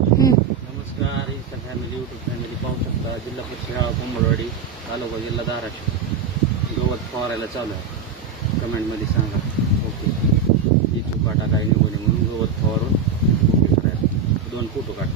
नमस्कार Insta family, YouTube family पाहू शकता. जिल्हा परिषद शाळा कोंबडवाडी, तालुका जिल्हा धाराशिव. गवत फवारायला चालू आहे. कमेंटमध्ये सांगा. ओके, ही चुकाटा काय निघू नये म्हणून गवत फवारून ओके करायला 2 फोटो काढ.